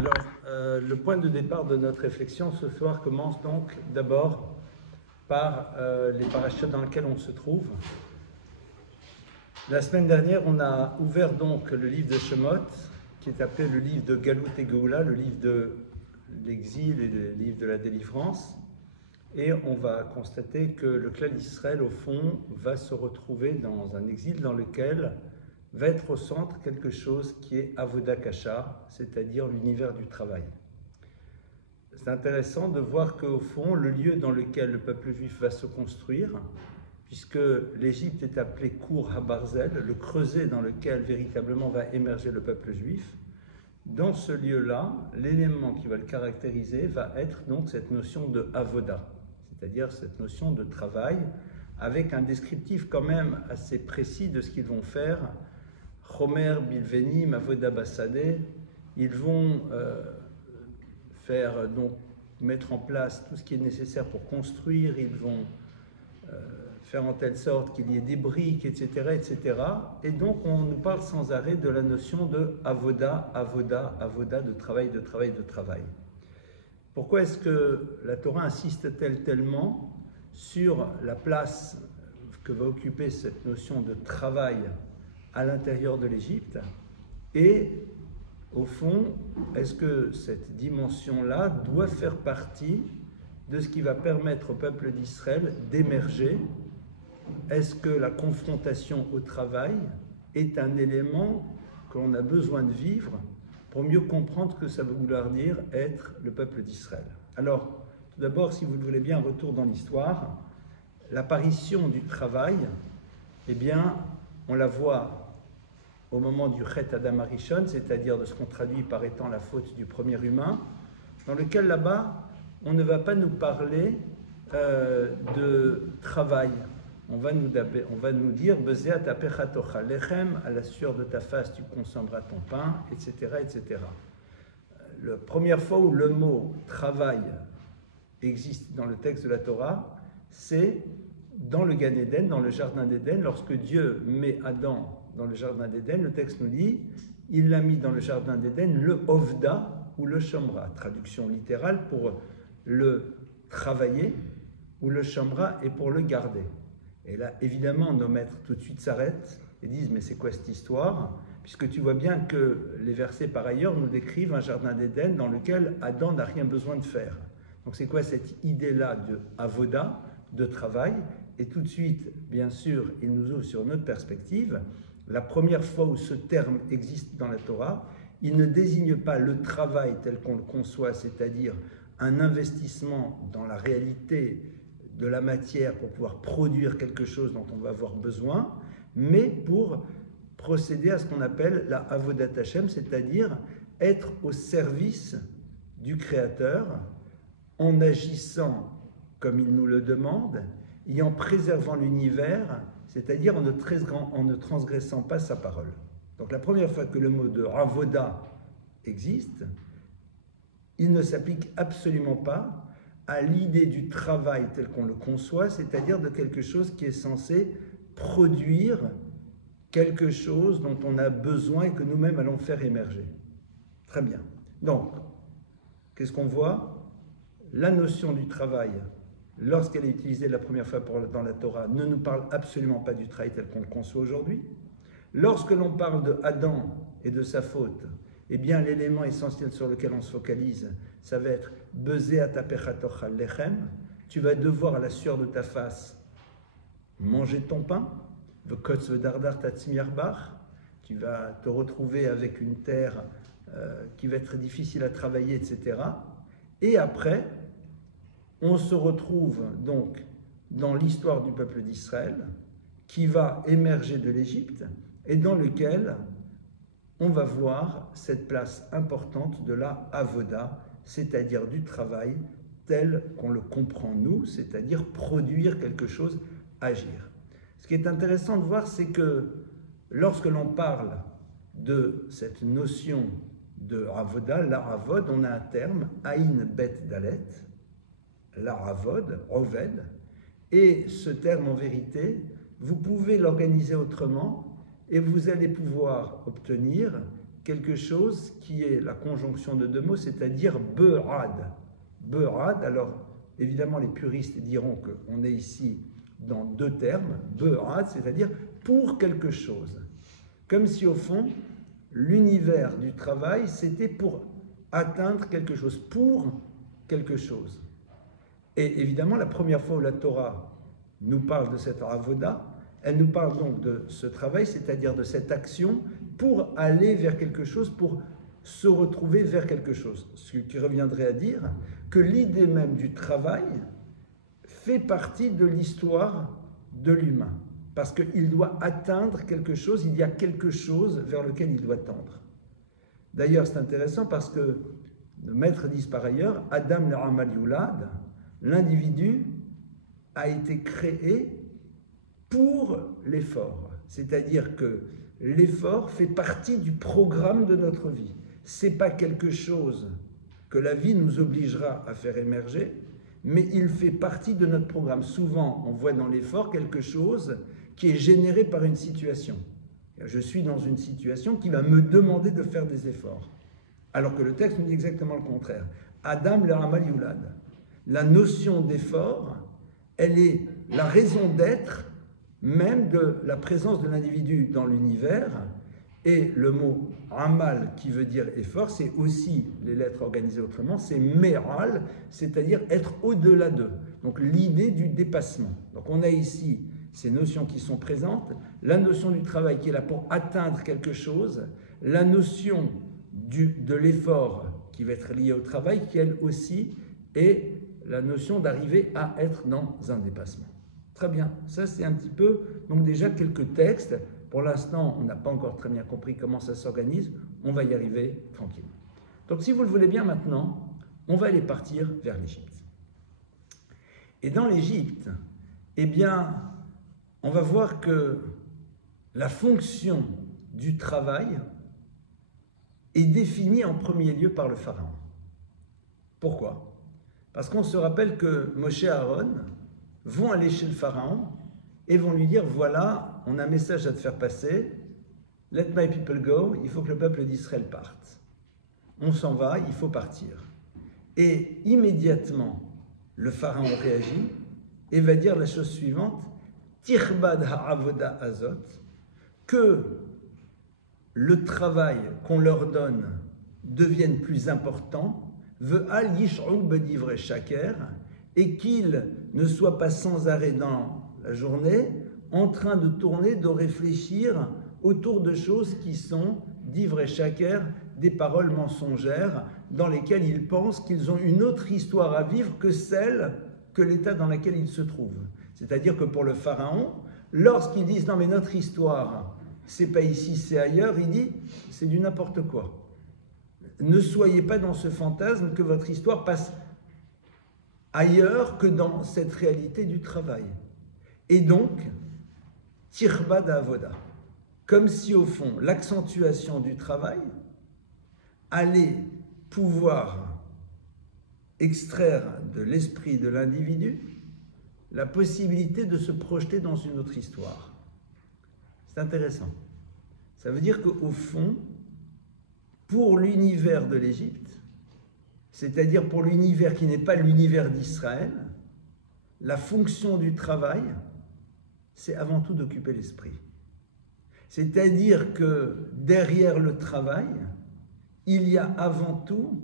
Le point de départ de notre réflexion ce soir commence donc d'abord par les parachutes dans lesquels on se trouve. La semaine dernière, on a ouvert donc le livre de Shemot, qui est appelé le livre de Galut et Geoula, le livre de l'exil et le livre de la délivrance. Et on va constater que le clan d'Israël, au fond, va se retrouver dans un exil dans lequel va être au centre quelque chose qui est Avoda Kasha, c'est-à-dire l'univers du travail. C'est intéressant de voir qu'au fond, le lieu dans lequel le peuple juif va se construire, puisque l'Égypte est appelée Kour HaBarzel, le creuset dans lequel véritablement va émerger le peuple juif, dans ce lieu-là, l'élément qui va le caractériser va être donc cette notion de Avoda, c'est-à-dire cette notion de travail, avec un descriptif quand même assez précis de ce qu'ils vont faire. Chomer, Bilvenim, Avoda Bassadeh, ils vont donc mettre en place tout ce qui est nécessaire pour construire, ils vont faire en telle sorte qu'il y ait des briques, etc., etc. Et donc on nous parle sans arrêt de la notion de Avoda, Avoda, Avoda, de travail, de travail, de travail. Pourquoi est-ce que la Torah insiste-t-elle tellement sur la place que va occuper cette notion de travail à l'intérieur de l'Égypte? Et au fond, est-ce que cette dimension-là doit faire partie de ce qui va permettre au peuple d'Israël d'émerger? Est-ce que la confrontation au travail est un élément que l'on a besoin de vivre pour mieux comprendre ce que ça veut vouloir dire être le peuple d'Israël? Alors, tout d'abord, si vous le voulez bien, un retour dans l'histoire. L'apparition du travail, eh bien, on la voit au moment du Chet Adam Arishon, c'est-à-dire de ce qu'on traduit par étant la faute du premier humain, dans lequel là-bas, on ne va pas nous parler de travail. On va nous dire Bezéat apechatocha lechem, à la sueur de ta face tu consommeras ton pain, etc., etc. La première fois où le mot travail existe dans le texte de la Torah, c'est dans le Gan Eden, dans le jardin d'Éden, lorsque Dieu met Adam dans le jardin d'Éden. Le texte nous dit il l'a mis dans le jardin d'Éden, le Ovda ou le Shomra. Traduction littérale pour le travailler, ou le Shomra est pour le garder. Et là, évidemment, nos maîtres tout de suite s'arrêtent et disent mais c'est quoi cette histoire? Puisque tu vois bien que les versets par ailleurs nous décrivent un jardin d'Éden dans lequel Adam n'a rien besoin de faire. Donc c'est quoi cette idée-là de avoda, de travail? Et tout de suite, bien sûr, il nous ouvre sur notre perspective. La première fois où ce terme existe dans la Torah, il ne désigne pas le travail tel qu'on le conçoit, c'est-à-dire un investissement dans la réalité de la matière pour pouvoir produire quelque chose dont on va avoir besoin, mais pour procéder à ce qu'on appelle la avodat Hashem, c'est-à-dire être au service du Créateur en agissant comme il nous le demande et en préservant l'univers, c'est-à-dire en ne transgressant pas sa parole. Donc la première fois que le mot de avoda existe, il ne s'applique absolument pas à l'idée du travail tel qu'on le conçoit, c'est-à-dire de quelque chose qui est censé produire quelque chose dont on a besoin et que nous-mêmes allons faire émerger. Très bien. Donc, qu'est-ce qu'on voit? La notion du travail, lorsqu'elle est utilisée la première fois dans la Torah, ne nous parle absolument pas du travail tel qu'on le conçoit aujourd'hui. Lorsque l'on parle de Adam et de sa faute, eh bien, l'élément essentiel sur lequel on se focalise, ça va être Bezéat apechatocha lechem, tu vas devoir à la sueur de ta face manger ton pain, vekotz vedardar tatzmiarbach, tu vas te retrouver avec une terre qui va être difficile à travailler, etc. Et après, on se retrouve donc dans l'histoire du peuple d'Israël qui va émerger de l'Égypte et dans lequel on va voir cette place importante de la avoda, c'est-à-dire du travail tel qu'on le comprend nous, c'est-à-dire produire quelque chose, agir. Ce qui est intéressant de voir, c'est que lorsque l'on parle de cette notion de avoda, la avod, on a un terme, aïn bet dalet, la avod, oved, et ce terme en vérité, vous pouvez l'organiser autrement et vous allez pouvoir obtenir quelque chose qui est la conjonction de deux mots, c'est-à-dire be'ad. Be'ad, alors évidemment les puristes diront qu'on est ici dans deux termes, be'ad, c'est-à-dire pour quelque chose. Comme si au fond, l'univers du travail, c'était pour atteindre quelque chose, pour quelque chose. Et évidemment, la première fois où la Torah nous parle de cette avoda, elle nous parle donc de ce travail, c'est-à-dire de cette action pour aller vers quelque chose, pour se retrouver vers quelque chose. Ce qui reviendrait à dire que l'idée même du travail fait partie de l'histoire de l'humain. Parce qu'il doit atteindre quelque chose, il y a quelque chose vers lequel il doit tendre. D'ailleurs, c'est intéressant parce que le maître dit par ailleurs, Adam le Yulad, l'individu a été créé pour l'effort. C'est-à-dire que l'effort fait partie du programme de notre vie. Ce n'est pas quelque chose que la vie nous obligera à faire émerger, mais il fait partie de notre programme. Souvent, on voit dans l'effort quelque chose qui est généré par une situation. Je suis dans une situation qui va me demander de faire des efforts. Alors que le texte nous dit exactement le contraire. Adam le Hamal Yulad. La notion d'effort, elle est la raison d'être même de la présence de l'individu dans l'univers. Et le mot Amal, qui veut dire effort, c'est aussi, les lettres organisées autrement, c'est Me'al, c'est-à-dire être au-delà d'eux. Donc l'idée du dépassement. Donc on a ici ces notions qui sont présentes, la notion du travail qui est là pour atteindre quelque chose, la notion de l'effort qui va être lié au travail, qui elle aussi est la notion d'arriver à être dans un dépassement. Très bien, ça c'est un petit peu, donc déjà quelques textes. Pour l'instant, on n'a pas encore très bien compris comment ça s'organise, on va y arriver tranquille. Donc si vous le voulez bien maintenant, on va aller partir vers l'Égypte. Et dans l'Égypte, eh bien, on va voir que la fonction du travail est définie en premier lieu par le pharaon. Pourquoi? Parce qu'on se rappelle que Moshe et Aaron vont aller chez le pharaon et vont lui dire, voilà, on a un message à te faire passer, let my people go, il faut que le peuple d'Israël parte. On s'en va, il faut partir. Et immédiatement, le pharaon réagit et va dire la chose suivante, Tirbad ha'avoda azot, que le travail qu'on leur donne devienne plus important, ve'al yish'u bedivre shaker, et qu'ils ne soient pas sans arrêt dans la journée en train de tourner, de réfléchir autour de choses qui sont d'ivre shaker, des paroles mensongères dans lesquelles ils pensent qu'ils ont une autre histoire à vivre que celle que l'état dans lequel ils se trouvent. C'est-à-dire que pour le pharaon, lorsqu'ils disent non mais notre histoire, c'est pas ici, c'est ailleurs, il dit c'est du n'importe quoi. Ne soyez pas dans ce fantasme que votre histoire passe ailleurs que dans cette réalité du travail. Et donc, tirba d'avoda, comme si au fond l'accentuation du travail allait pouvoir extraire de l'esprit de l'individu la possibilité de se projeter dans une autre histoire. C'est intéressant. Ça veut dire qu'au fond, pour l'univers de l'Égypte, c'est-à-dire pour l'univers qui n'est pas l'univers d'Israël, la fonction du travail, c'est avant tout d'occuper l'esprit. C'est-à-dire que derrière le travail, il y a avant tout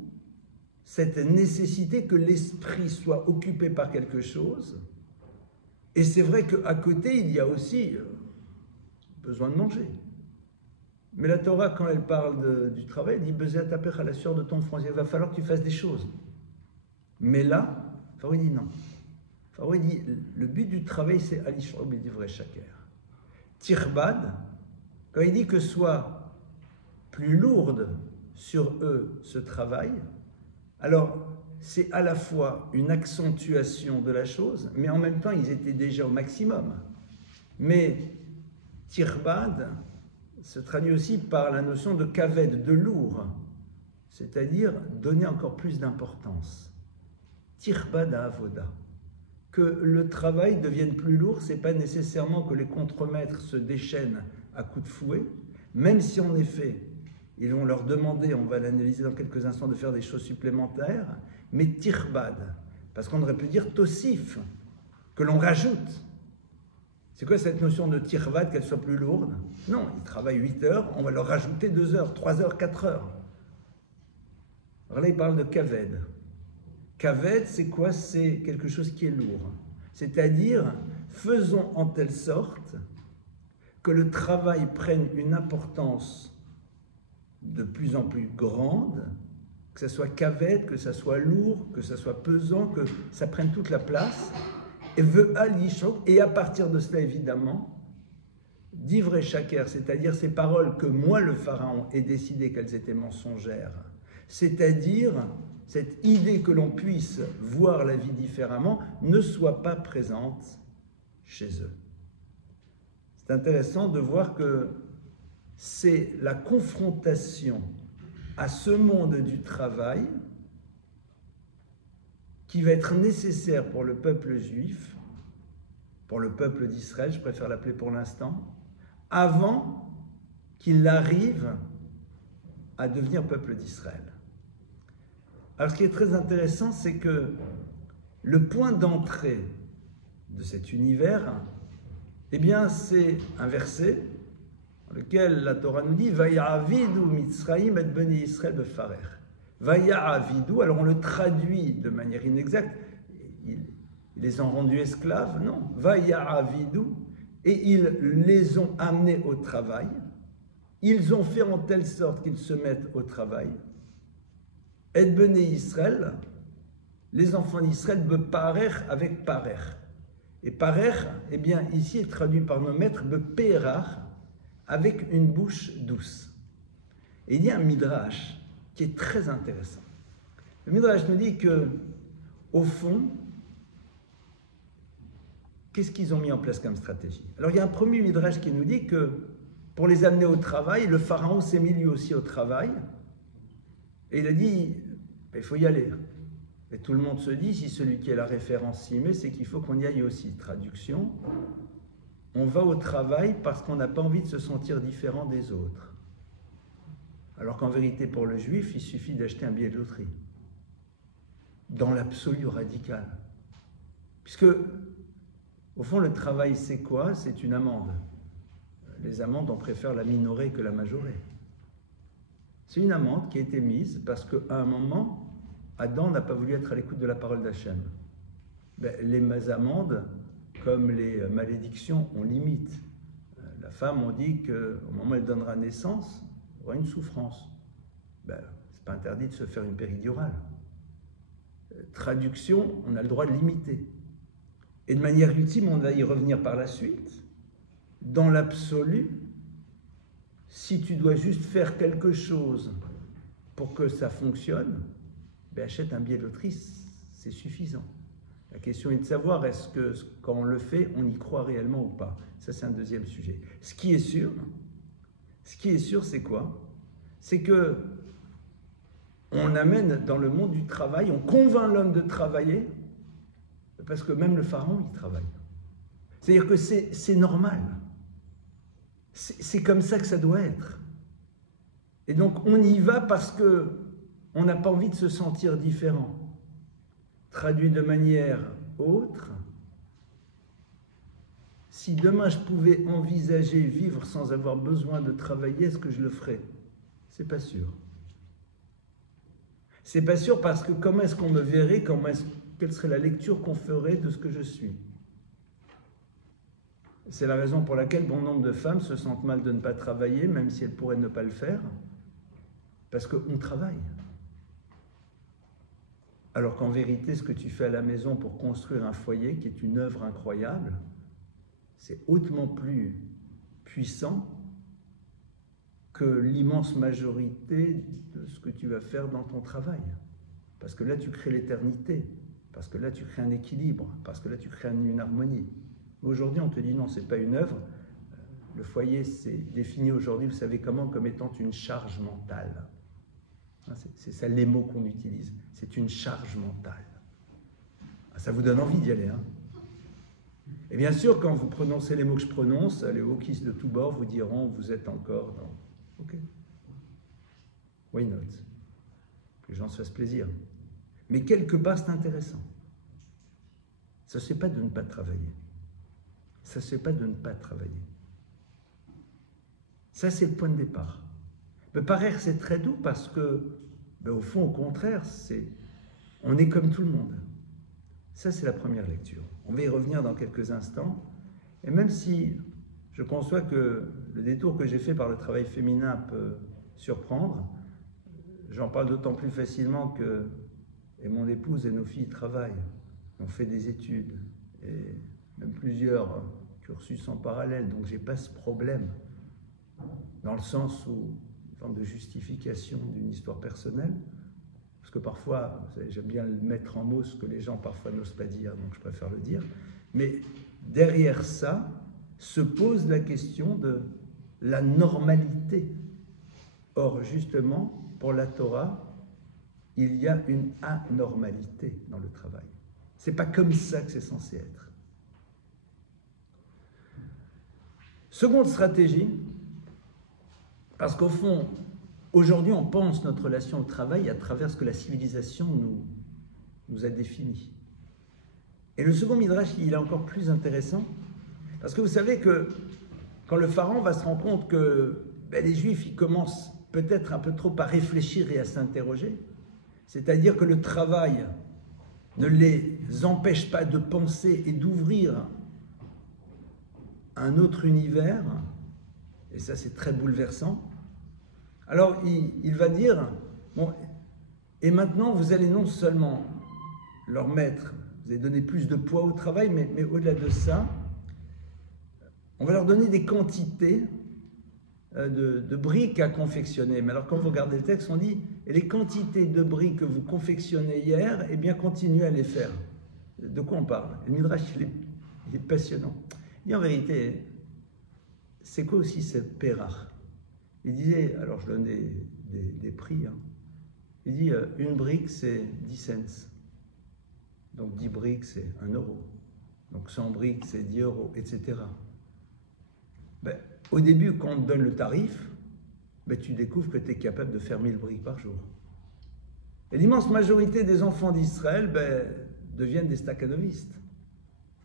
cette nécessité que l'esprit soit occupé par quelque chose. Et c'est vrai qu'à côté, il y a aussi besoin de manger. Mais la Torah, quand elle parle du travail, elle dit « Bezet tapech à la sueur de ton front », il va falloir que tu fasses des choses. Mais là, Pharaon dit non. Pharaon dit le but du travail, c'est alish'u b'divrei shaker. Tirbad, quand il dit que soit plus lourde sur eux ce travail, alors c'est à la fois une accentuation de la chose, mais en même temps, ils étaient déjà au maximum. Mais Tirbad se traduit aussi par la notion de kaved, de lourd, c'est-à-dire donner encore plus d'importance. Tirbad avoda. Que le travail devienne plus lourd, ce n'est pas nécessairement que les contremaîtres se déchaînent à coups de fouet, même si en effet, ils vont leur demander, on va l'analyser dans quelques instants, de faire des choses supplémentaires, mais tirbad, parce qu'on aurait pu dire tosif, que l'on rajoute. C'est quoi cette notion de tirbad, qu'elle soit plus lourde? Non, ils travaillent 8 heures, on va leur rajouter 2 heures, 3 heures, 4 heures. Alors là, il parle de kaved. Kaved, c'est quoi? C'est quelque chose qui est lourd. C'est-à-dire, faisons en telle sorte que le travail prenne une importance de plus en plus grande, que ça soit kaved, que ça soit lourd, que ça soit pesant, que ça prenne toute la place, et à partir de cela, évidemment, d'ivre et shaker, c'est-à-dire ces paroles que moi, le pharaon, ai décidé qu'elles étaient mensongères, c'est-à-dire cette idée que l'on puisse voir la vie différemment, ne soit pas présente chez eux. C'est intéressant de voir que c'est la confrontation à ce monde du travail qui va être nécessaire pour le peuple juif, pour le peuple d'Israël, je préfère l'appeler pour l'instant, avant qu'il arrive à devenir peuple d'Israël. Alors ce qui est très intéressant, c'est que le point d'entrée de cet univers, eh bien c'est un verset dans lequel la Torah nous dit « Vaya'avidu Mitzrayim et bnei Yisrael befarer ». Vaya'avidu, alors on le traduit de manière inexacte, ils les ont rendus esclaves, non, Vaya'avidu, et ils les ont amenés au travail, ils ont fait en telle sorte qu'ils se mettent au travail, et bnei Yisrael, les enfants d'Israël, beparer avec parer. Et parer, eh bien, ici est traduit par nos maîtres, beperach, avec une bouche douce. Et il y a un midrash qui est très intéressant. Le midrash nous dit que, au fond, qu'est-ce qu'ils ont mis en place comme stratégie? Alors il y a un premier midrash qui nous dit que, pour les amener au travail, le pharaon s'est mis lui aussi au travail, et il a dit, il faut y aller. Et tout le monde se dit, si celui qui est la référence s'y met, c'est qu'il faut qu'on y aille aussi. Traduction, on va au travail parce qu'on n'a pas envie de se sentir différent des autres. Alors qu'en vérité, pour le juif, il suffit d'acheter un billet de loterie. Dans l'absolu radical. Puisque, au fond, le travail, c'est quoi? C'est une amende. Les amendes, on préfère la minorer que la majorer. C'est une amende qui a été mise parce qu'à un moment, Adam n'a pas voulu être à l'écoute de la parole d'Hachem. Les amendes, comme les malédictions, on limite. La femme, on dit qu'au moment où elle donnera naissance, il y aura une souffrance. C'est pas interdit de se faire une péridurale. Traduction, on a le droit de limiter. Et de manière ultime, on va y revenir par la suite. Dans l'absolu, si tu dois juste faire quelque chose pour que ça fonctionne, achète un billet de loterie, c'est suffisant. La question est de savoir, est-ce que quand on le fait, on y croit réellement ou pas? Ça, c'est un deuxième sujet. Ce qui est sûr, c'est quoi? C'est que on amène dans le monde du travail, on convainc l'homme de travailler, parce que même le pharaon, il travaille. C'est-à-dire que c'est normal. C'est comme ça que ça doit être. Et donc, on y va parce que on n'a pas envie de se sentir différent. Traduit de manière autre, si demain je pouvais envisager vivre sans avoir besoin de travailler, est-ce que je le ferais? C'est pas sûr. C'est pas sûr parce que comment est-ce qu'on me verrait, quelle serait la lecture qu'on ferait de ce que je suis? C'est la raison pour laquelle bon nombre de femmes se sentent mal de ne pas travailler, même si elles pourraient ne pas le faire, parce qu'on travaille. Alors qu'en vérité, ce que tu fais à la maison pour construire un foyer, qui est une œuvre incroyable, c'est hautement plus puissant que l'immense majorité de ce que tu vas faire dans ton travail. Parce que là, tu crées l'éternité, parce que là, tu crées un équilibre, parce que là, tu crées une harmonie. Aujourd'hui, on te dit non, c'est pas une œuvre. Le foyer, c'est défini aujourd'hui, vous savez comment, comme étant une charge mentale. C'est ça les mots qu'on utilise. C'est une charge mentale. Ça vous donne envie d'y aller. Hein? Et bien sûr, quand vous prononcez les mots que je prononce, les wokistes de tous bords vous diront, vous êtes encore dans... Ok. Why not? Que les gens se fassent plaisir. Mais quelque part, c'est intéressant. Ça ne se fait pas de ne pas travailler. Ça ne se fait pas de ne pas travailler. Ça, c'est le point de départ. Mais paraître, c'est très doux parce que, au fond, au contraire, on est comme tout le monde. Ça, c'est la première lecture. On va y revenir dans quelques instants. Et même si je conçois que le détour que j'ai fait par le travail féminin peut surprendre, j'en parle d'autant plus facilement que mon épouse et nos filles travaillent, ont fait des études, et même plusieurs cursus en parallèle, donc je n'ai pas ce problème, dans le sens où, une forme de justification d'une histoire personnelle, parce que parfois, j'aime bien le mettre en mots, ce que les gens parfois n'osent pas dire, donc je préfère le dire, mais derrière ça se pose la question de la normalité. Or, justement, pour la Torah, il y a une anormalité dans le travail. C'est pas comme ça que c'est censé être. Seconde stratégie, parce qu'au fond, aujourd'hui, on pense notre relation au travail à travers ce que la civilisation nous a défini. Et le second midrash, il est encore plus intéressant, parce que vous savez que quand le pharaon va se rendre compte que les Juifs, ils commencent peut-être un peu trop à réfléchir et à s'interroger, c'est-à-dire que le travail ne les empêche pas de penser et d'ouvrir un autre univers, et ça c'est très bouleversant, alors il va dire, bon, et maintenant vous allez non seulement leur mettre, vous allez donner plus de poids au travail, mais au-delà de ça, on va leur donner des quantités de briques à confectionner. Mais alors quand vous regardez le texte, on dit, et les quantités de briques que vous confectionnez hier, eh bien continuez à les faire. De quoi on parle? Le Midrash, il est passionnant. Il dit en vérité, c'est quoi aussi cette pérach? Il disait, alors je donne des prix, hein. Il dit, une brique c'est 10 cents. Donc 10 briques c'est 1 euro. Donc 100 briques c'est 10 euros, etc. Au début, quand on te donne le tarif, tu découvres que tu es capable de faire 1000 briques par jour. Et l'immense majorité des enfants d'Israël deviennent des staccanovistes.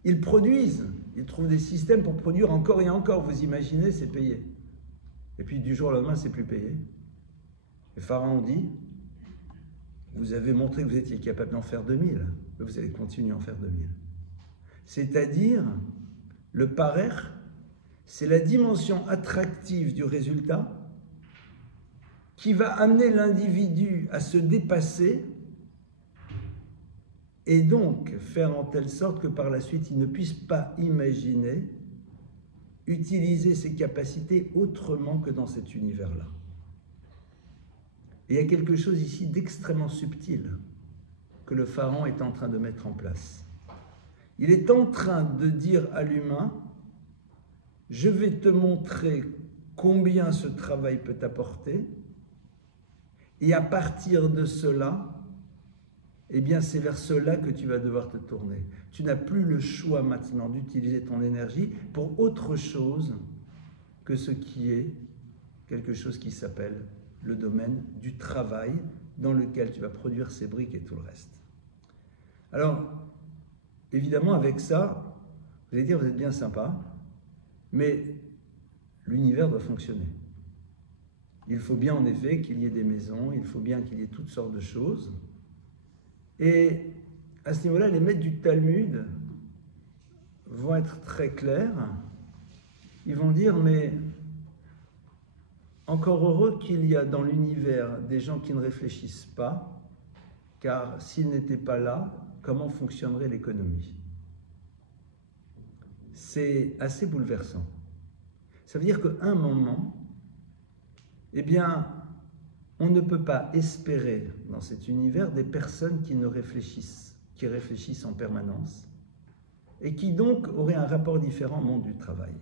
Ils produisent, ils trouvent des systèmes pour produire encore et encore. Vous imaginez, c'est payé. Et puis du jour au lendemain, c'est plus payé. Et Pharaon dit, vous avez montré que vous étiez capable d'en faire 2000, mais vous allez continuer à en faire 2000. C'est-à-dire, le parer, c'est la dimension attractive du résultat qui va amener l'individu à se dépasser et donc faire en telle sorte que par la suite, il ne puisse pas imaginer utiliser ses capacités autrement que dans cet univers-là. Et il y a quelque chose ici d'extrêmement subtil que le pharaon est en train de mettre en place. Il est en train de dire à l'humain, je vais te montrer combien ce travail peut t'apporter, et à partir de cela, eh bien c'est vers cela que tu vas devoir te tourner. Tu n'as plus le choix maintenant d'utiliser ton énergie pour autre chose que ce qui est quelque chose qui s'appelle le domaine du travail dans lequel tu vas produire ces briques et tout le reste. Alors, évidemment, avec ça, vous allez dire, vous êtes bien sympa, mais l'univers doit fonctionner. Il faut bien en effet qu'il y ait des maisons, il faut bien qu'il y ait toutes sortes de choses. Et à ce niveau-là, les maîtres du Talmud vont être très clairs. Ils vont dire, mais encore heureux qu'il y a dans l'univers des gens qui ne réfléchissent pas, car s'ils n'étaient pas là, comment fonctionnerait l'économie? C'est assez bouleversant. Ça veut dire qu'à un moment, eh bien, on ne peut pas espérer dans cet univers des personnes qui réfléchissent en permanence et qui donc auraient un rapport différent au monde du travail.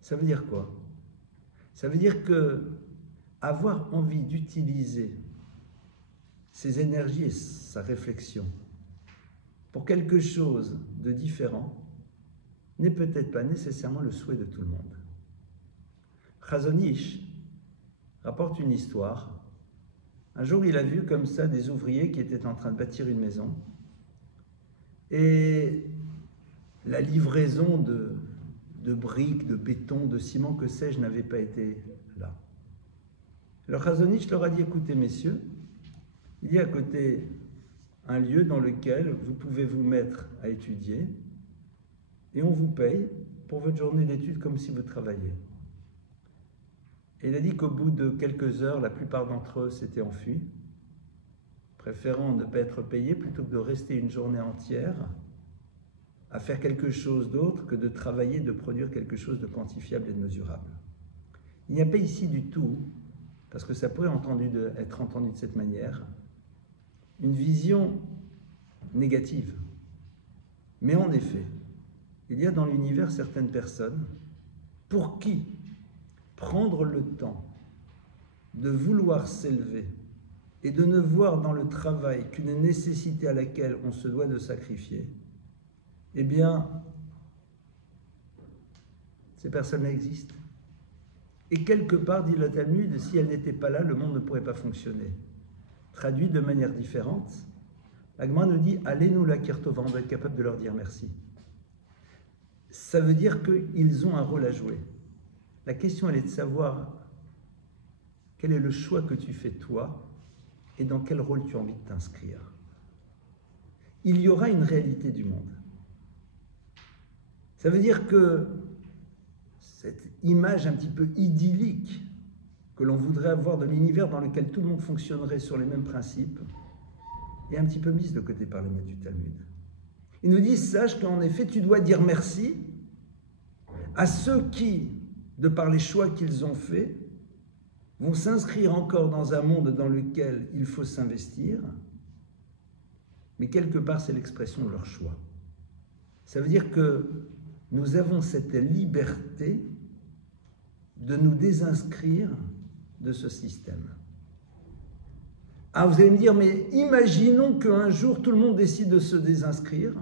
Ça veut dire quoi? Ça veut dire que avoir envie d'utiliser ses énergies et sa réflexion pour quelque chose de différent n'est peut-être pas nécessairement le souhait de tout le monde. Chazon Ish rapporte une histoire Un jour, il a vu comme ça des ouvriers qui étaient en train de bâtir une maison. Et la livraison de briques, de béton, de ciment, que sais-je, n'avait pas été là. Le Chazon Ish leur a dit, écoutez messieurs, il y a à côté un lieu dans lequel vous pouvez vous mettre à étudier et on vous paye pour votre journée d'études comme si vous travailliez. Et il a dit qu'au bout de quelques heures, la plupart d'entre eux s'étaient enfuis, préférant ne pas être payés plutôt que de rester une journée entière à faire quelque chose d'autre que de travailler, de produire quelque chose de quantifiable et de mesurable. Il n'y a pas ici du tout, parce que ça pourrait être entendu de cette manière, une vision négative. Mais en effet, il y a dans l'univers certaines personnes pour qui prendre le temps de vouloir s'élever et de ne voir dans le travail qu'une nécessité à laquelle on se doit de sacrifier, eh bien, ces personnes-là existent. Et quelque part, dit le Talmud, si elles n'étaient pas là, le monde ne pourrait pas fonctionner. Traduit de manière différente, la Gemara nous dit « Allez-nous la kirtova », on doit être capable de leur dire merci. Ça veut dire qu'ils ont un rôle à jouer. La question, elle est de savoir quel est le choix que tu fais toi et dans quel rôle tu as envie de t'inscrire. Il y aura une réalité du monde. Ça veut dire que cette image un petit peu idyllique que l'on voudrait avoir de l'univers dans lequel tout le monde fonctionnerait sur les mêmes principes est un petit peu mise de côté par les maîtres du Talmud. Ils nous disent, sache qu'en effet, tu dois dire merci à ceux qui, de par les choix qu'ils ont faits, vont s'inscrire encore dans un monde dans lequel il faut s'investir, mais quelque part, c'est l'expression de leur choix. Ça veut dire que nous avons cette liberté de nous désinscrire de ce système. Ah, vous allez me dire, mais imaginons qu'un jour tout le monde décide de se désinscrire.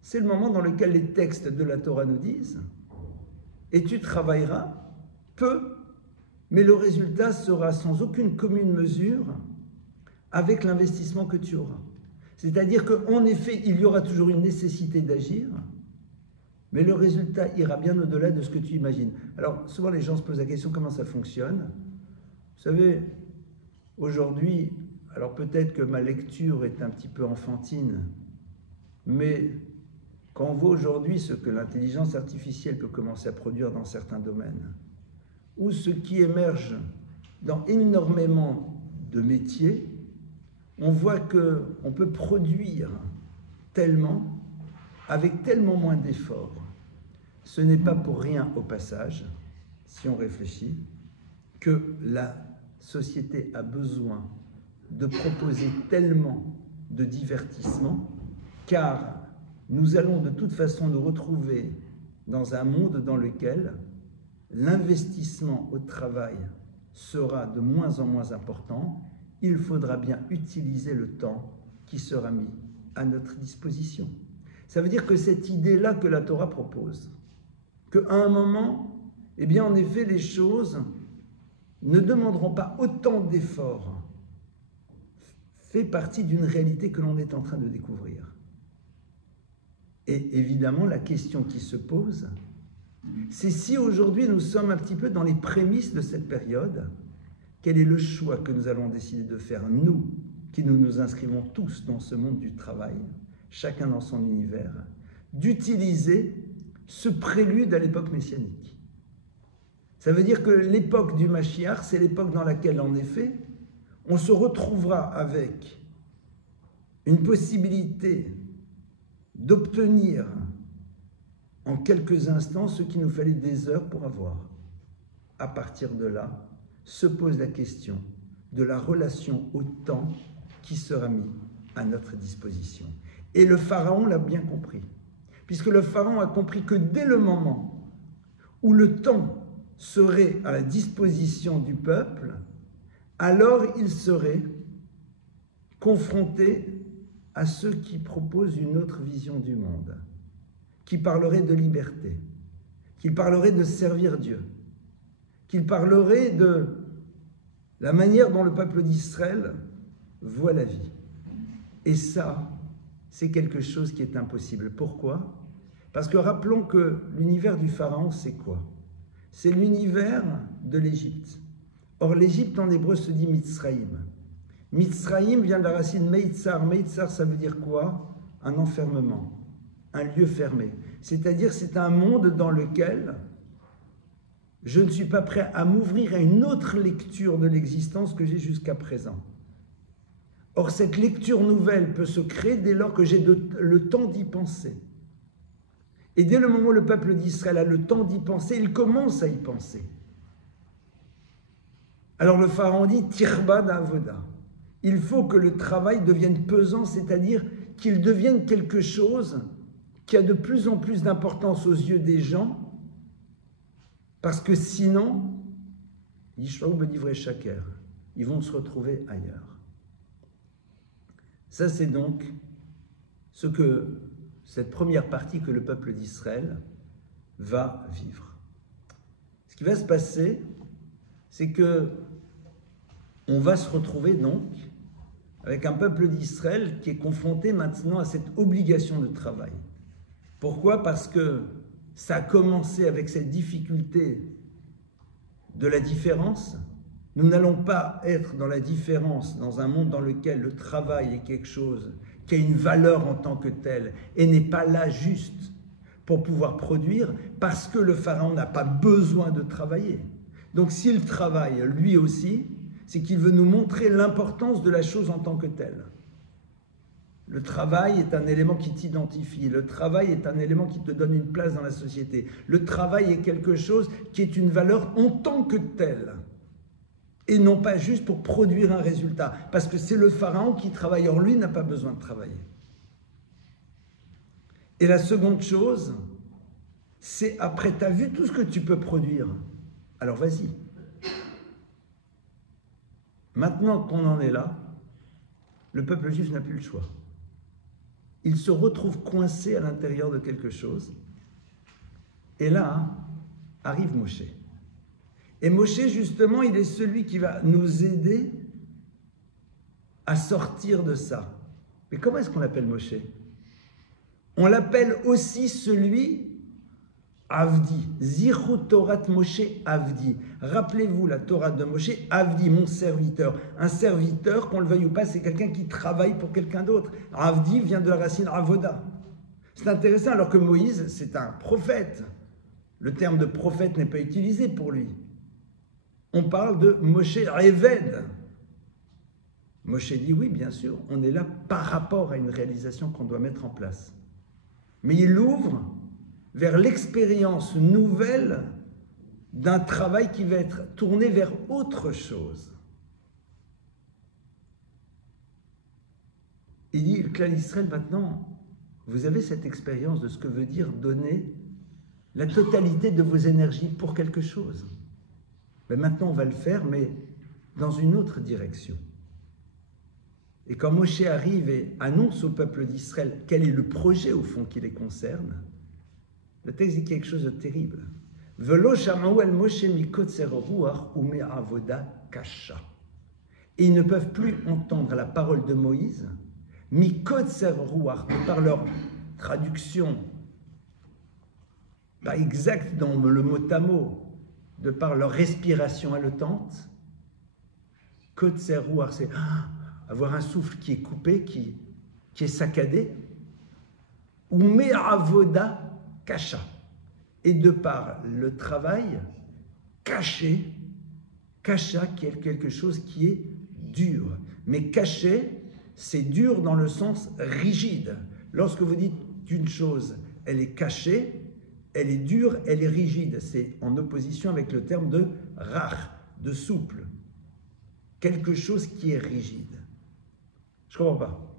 C'est le moment dans lequel les textes de la Torah nous disent « Et tu travailleras peu, mais le résultat sera sans aucune commune mesure avec l'investissement que tu auras. » C'est-à-dire qu'en effet, il y aura toujours une nécessité d'agir, mais le résultat ira bien au-delà de ce que tu imagines. Alors, souvent les gens se posent la question comment ça fonctionne. Vous savez, aujourd'hui, alors peut-être que ma lecture est un petit peu enfantine, mais quand on voit aujourd'hui ce que l'intelligence artificielle peut commencer à produire dans certains domaines, ou ce qui émerge dans énormément de métiers, on voit qu'on peut produire tellement, avec tellement moins d'efforts. Ce n'est pas pour rien au passage, si on réfléchit, que la société a besoin de proposer tellement de divertissement, car nous allons de toute façon nous retrouver dans un monde dans lequel l'investissement au travail sera de moins en moins important. Il faudra bien utiliser le temps qui sera mis à notre disposition. Ça veut dire que cette idée-là que la Torah propose, qu'à un moment, eh bien en effet, les choses ne demanderont pas autant d'efforts, fait partie d'une réalité que l'on est en train de découvrir. Et évidemment, la question qui se pose, c'est si aujourd'hui nous sommes un petit peu dans les prémices de cette période, quel est le choix que nous allons décider de faire, nous, qui nous inscrivons tous dans ce monde du travail, chacun dans son univers, d'utiliser ce prélude à l'époque messianique. Ça veut dire que l'époque du Mashiach, c'est l'époque dans laquelle, en effet, on se retrouvera avec une possibilité d'obtenir en quelques instants ce qu'il nous fallait des heures pour avoir. À partir de là, se pose la question de la relation au temps qui sera mis à notre disposition. Et le pharaon l'a bien compris, puisque le pharaon a compris que dès le moment où le temps serait à la disposition du peuple, alors il serait confronté à ceux qui proposent une autre vision du monde, qui parlerait de liberté, qui parlerait de servir Dieu, qui parlerait de la manière dont le peuple d'Israël voit la vie. Et ça, c'est quelque chose qui est impossible. Pourquoi? Parce que rappelons que l'univers du Pharaon, c'est quoi? C'est l'univers de l'Égypte. Or, l'Égypte en hébreu se dit Mitzraïm. Mitzraïm vient de la racine Meitzar. Meitzar, ça veut dire quoi? Un enfermement, un lieu fermé. C'est-à-dire, c'est un monde dans lequel je ne suis pas prêt à m'ouvrir à une autre lecture de l'existence que j'ai jusqu'à présent. Or, cette lecture nouvelle peut se créer dès lors que j'ai le temps d'y penser. Et dès le moment où le peuple d'Israël a le temps d'y penser, il commence à y penser. Alors le Pharaon dit « Tirba d'avoda ». Il faut que le travail devienne pesant, c'est-à-dire qu'il devienne quelque chose qui a de plus en plus d'importance aux yeux des gens, parce que sinon, ils vont se retrouver ailleurs. Ça, c'est donc cette première partie que le peuple d'Israël va vivre. Ce qui va se passer, c'est que on va se retrouver donc avec un peuple d'Israël qui est confronté maintenant à cette obligation de travail. Pourquoi? Parce que ça a commencé avec cette difficulté de la différence. Nous n'allons pas être dans la différence dans un monde dans lequel le travail est quelque chose qui a une valeur en tant que tel et n'est pas là juste pour pouvoir produire, parce que le Pharaon n'a pas besoin de travailler. Donc s'il travaille lui aussi, c'est qu'il veut nous montrer l'importance de la chose en tant que telle. Le travail est un élément qui t'identifie, le travail est un élément qui te donne une place dans la société. Le travail est quelque chose qui est une valeur en tant que telle, et non pas juste pour produire un résultat, parce que c'est le Pharaon qui travaille, or lui n'a pas besoin de travailler. Et la seconde chose, c'est après tu as vu tout ce que tu peux produire, alors vas-y. Maintenant qu'on en est là, le peuple juif n'a plus le choix. Il se retrouve coincé à l'intérieur de quelque chose. Et là, arrive Moshe. Et Moshe, justement, il est celui qui va nous aider à sortir de ça. Mais comment est-ce qu'on l'appelle Moshe? On l'appelle aussi celui Avdi, Zichru Torat Moshe Avdi. Rappelez-vous la Torah de Moshe, Avdi, mon serviteur. Un serviteur, qu'on le veuille ou pas, c'est quelqu'un qui travaille pour quelqu'un d'autre. Avdi vient de la racine Avoda. C'est intéressant, alors que Moïse, c'est un prophète. Le terme de prophète n'est pas utilisé pour lui. On parle de Moshe Eved. Moshe dit oui, bien sûr, on est là par rapport à une réalisation qu'on doit mettre en place. Mais il ouvre vers l'expérience nouvelle d'un travail qui va être tourné vers autre chose. Il dit, le clan d'Israël, maintenant, vous avez cette expérience de ce que veut dire donner la totalité de vos énergies pour quelque chose. Mais maintenant, on va le faire, mais dans une autre direction. Et quand Moshe arrive et annonce au peuple d'Israël quel est le projet, au fond, qui les concerne, le texte dit quelque chose de terrible. Et ils ne peuvent plus entendre la parole de Moïse, de par leur traduction, pas exacte dans le mot à mot, de par leur respiration haletante. Kotser Ruach, c'est avoir un souffle qui est coupé, qui est saccadé. Ou me'avoda kasha. Et de par le travail caché, kasha qui est quelque chose qui est dur. Mais caché, c'est dur dans le sens rigide. Lorsque vous dites une chose, elle est cachée, elle est dure, elle est rigide. C'est en opposition avec le terme de rach, de souple. Quelque chose qui est rigide. Je ne comprends pas.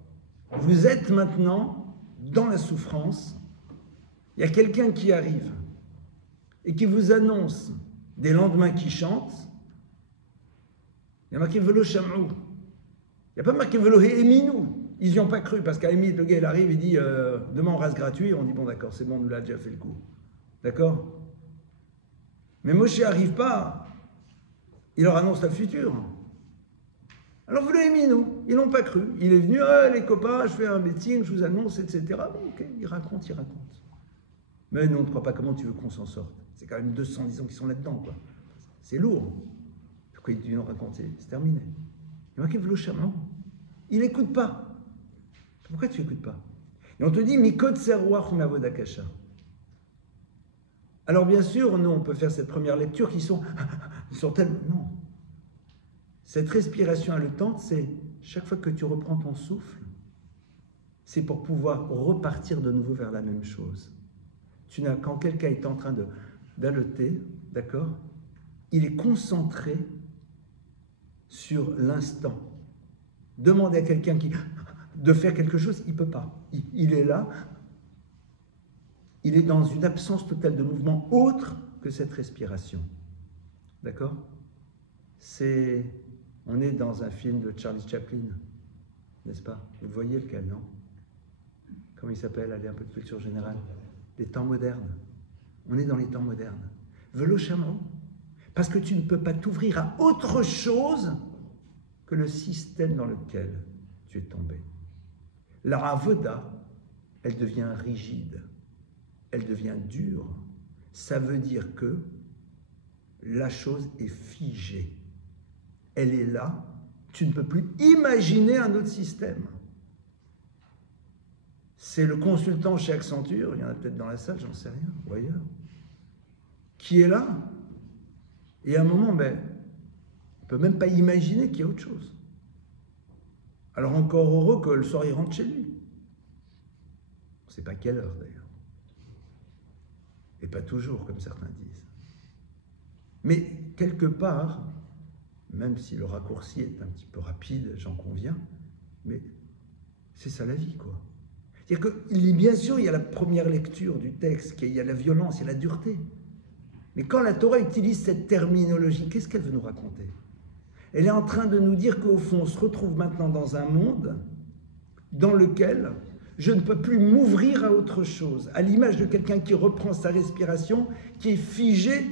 Vous êtes maintenant dans la souffrance. Il y a quelqu'un qui arrive et qui vous annonce des lendemains qui chantent. Il y a marqué Velo Sham'ou. Il n'y a pas marqué Velo Eminou. Ils n'y ont pas cru parce qu'à la limite, le gars il arrive et dit demain on rase gratuit. On dit bon d'accord, c'est bon, on nous l'a déjà fait le coup. D'accord? Mais Moshe n'arrive pas. Il leur annonce le futur. Alors vous l'avez mis, nous, ils n'ont pas cru. Il est venu, ah, les copains, je fais un meeting, je vous annonce, etc. Bon, ok, il raconte. Mais nous, on ne croit pas comment tu veux qu'on s'en sorte. C'est quand même 210 ans qui sont là-dedans, quoi. C'est lourd. Pourquoi il dit nous raconter? C'est terminé. Il y a v'lo chaman. Il n'écoute pas. Pourquoi tu n'écoutes pas? Et on te dit, mikot serwa chumavodakasha. Alors bien sûr, nous, on peut faire cette première lecture qui sont tellement... Non. Cette respiration haletante, c'est chaque fois que tu reprends ton souffle, c'est pour pouvoir repartir de nouveau vers la même chose. Quand quelqu'un est en train d'haleter, d'accord, il est concentré sur l'instant. Demandez à quelqu'un de faire quelque chose, il ne peut pas. Il est là, il est dans une absence totale de mouvement autre que cette respiration. D'accord? On est dans un film de Charlie Chaplin, n'est-ce pas? Vous voyez lequel, non? Comment il s'appelle? Allez, un peu de culture générale. Les temps modernes. On est dans les temps modernes. Velo chaman. Parce que tu ne peux pas t'ouvrir à autre chose que le système dans lequel tu es tombé. La avoda, elle devient rigide. Elle devient dure. Ça veut dire que la chose est figée. Elle est là. Tu ne peux plus imaginer un autre système. C'est le consultant chez Accenture, il y en a peut-être dans la salle, j'en sais rien, ou ailleurs, qui est là. Et à un moment, on ne peut même pas imaginer qu'il y a autre chose. Alors encore heureux que le soir, il rentre chez lui. On ne sait pas quelle heure, d'ailleurs. Et pas toujours, comme certains disent. Mais quelque part, même si le raccourci est un petit peu rapide, j'en conviens, mais c'est ça la vie, quoi. C'est-à-dire que, bien sûr, il y a la première lecture du texte, il y a la violence, il y a la dureté. Mais quand la Torah utilise cette terminologie, qu'est-ce qu'elle veut nous raconter? Elle est en train de nous dire qu'au fond, on se retrouve maintenant dans un monde dans lequel je ne peux plus m'ouvrir à autre chose, à l'image de quelqu'un qui reprend sa respiration, qui est figé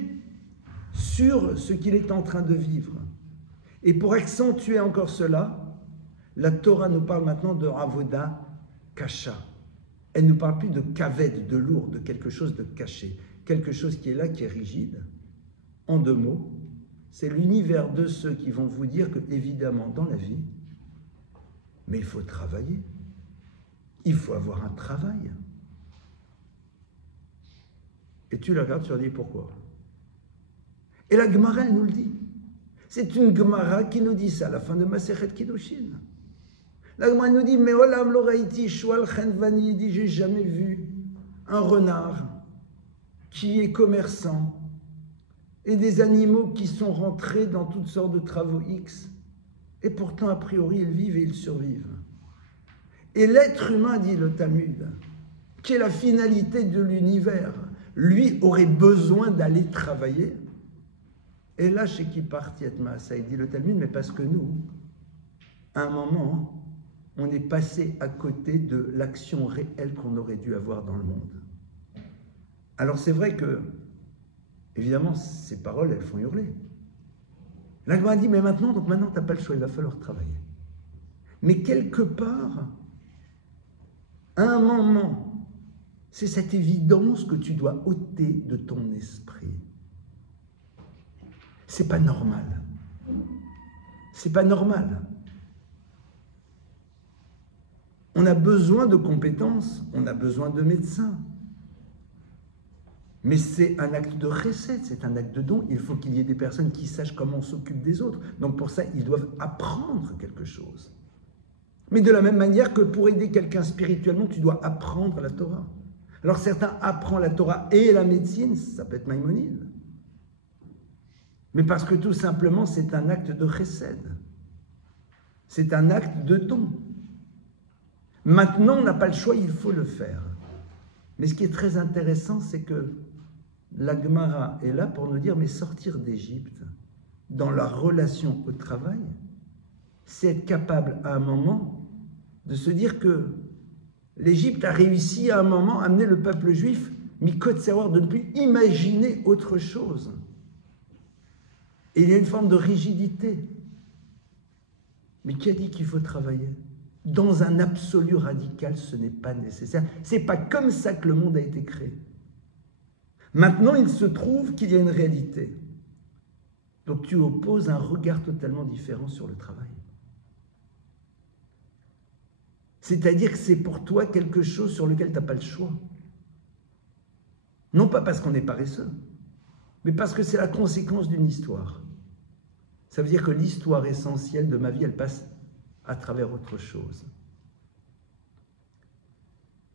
sur ce qu'il est en train de vivre. Et pour accentuer encore cela, la Torah nous parle maintenant de avoda kasha. Elle ne nous parle plus de kaved, de lourd, de quelque chose de caché, quelque chose qui est là, qui est rigide. En deux mots, c'est l'univers de ceux qui vont vous dire que, évidemment, dans la vie, mais il faut travailler. Il faut avoir un travail. Et tu la regardes, tu leur dis pourquoi. Et la Gemara, elle nous le dit. C'est une Gemara qui nous dit ça à la fin de Masechet Kiddushin. La Gemara nous dit, mais olam lo raïti shwal chenvani, il dit, j'ai jamais vu un renard qui est commerçant et des animaux qui sont rentrés dans toutes sortes de travaux X et pourtant a priori ils vivent et ils survivent. Et l'être humain, dit le Talmud, qui est la finalité de l'univers, lui aurait besoin d'aller travailler. Et là, chez qui partit ça, il dit le Talmud, mais parce que nous, à un moment, on est passé à côté de l'action réelle qu'on aurait dû avoir dans le monde. Alors c'est vrai que, évidemment, ces paroles, elles font hurler. La Gemara dit, mais maintenant, tu n'as pas le choix, il va falloir travailler. Mais quelque part, à un moment, c'est cette évidence que tu dois ôter de ton esprit. C'est pas normal. C'est pas normal. On a besoin de compétences, on a besoin de médecins. Mais c'est un acte de recette, c'est un acte de don. Il faut qu'il y ait des personnes qui sachent comment on s'occupe des autres. Donc pour ça, ils doivent apprendre quelque chose. Mais de la même manière que pour aider quelqu'un spirituellement, tu dois apprendre la Torah. Alors certains apprennent la Torah et la médecine, ça peut être Maïmonide. Mais parce que tout simplement, c'est un acte de chesed. C'est un acte de don. Maintenant, on n'a pas le choix, il faut le faire. Mais ce qui est très intéressant, c'est que la Gemara est là pour nous dire, mais sortir d'Égypte, dans la relation au travail, c'est être capable à un moment de se dire que l'Égypte a réussi à un moment à amener le peuple juif, mikot savoir, de ne plus imaginer autre chose. Et il y a une forme de rigidité. Mais qui a dit qu'il faut travailler? Dans un absolu radical, ce n'est pas nécessaire. Ce n'est pas comme ça que le monde a été créé. Maintenant, il se trouve qu'il y a une réalité. Donc tu opposes un regard totalement différent sur le travail. C'est-à-dire que c'est pour toi quelque chose sur lequel tu n'as pas le choix. Non pas parce qu'on est paresseux, mais parce que c'est la conséquence d'une histoire. Ça veut dire que l'histoire essentielle de ma vie, elle passe à travers autre chose.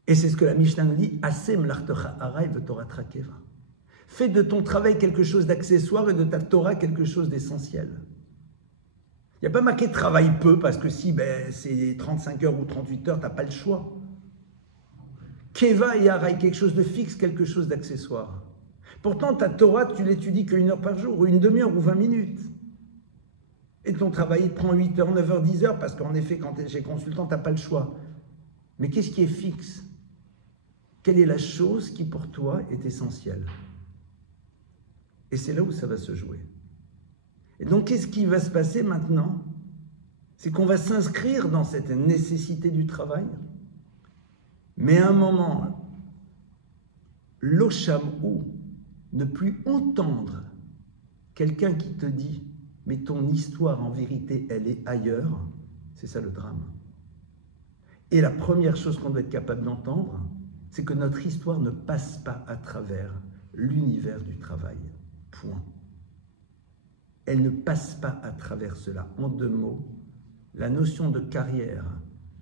Et c'est ce que la Mishnah nous dit, Asem l'artecha harai v'torah trakeva. Fais de ton travail quelque chose d'accessoire et de ta Torah quelque chose d'essentiel. Il n'y a pas marqué travaille peu parce que si c'est 35 heures ou 38 heures, tu n'as pas le choix. Keva et harai, quelque chose de fixe, quelque chose d'accessoire. Pourtant, ta Torah, tu l'étudies qu'une heure par jour, ou une demi-heure, ou 20 minutes. Et ton travail, il te prend 8 heures, 9 heures, 10 heures, parce qu'en effet, quand tu es chez consultant, tu n'as pas le choix. Mais qu'est-ce qui est fixe? Quelle est la chose qui, pour toi, est essentielle? Et c'est là où ça va se jouer. Et donc, qu'est-ce qui va se passer maintenant? C'est qu'on va s'inscrire dans cette nécessité du travail, mais à un moment, l'oshamou, ne plus entendre quelqu'un qui te dit « mais ton histoire, en vérité, elle est ailleurs », c'est ça le drame. Et la première chose qu'on doit être capable d'entendre, c'est que notre histoire ne passe pas à travers l'univers du travail. Point. Elle ne passe pas à travers cela. En deux mots, la notion de carrière,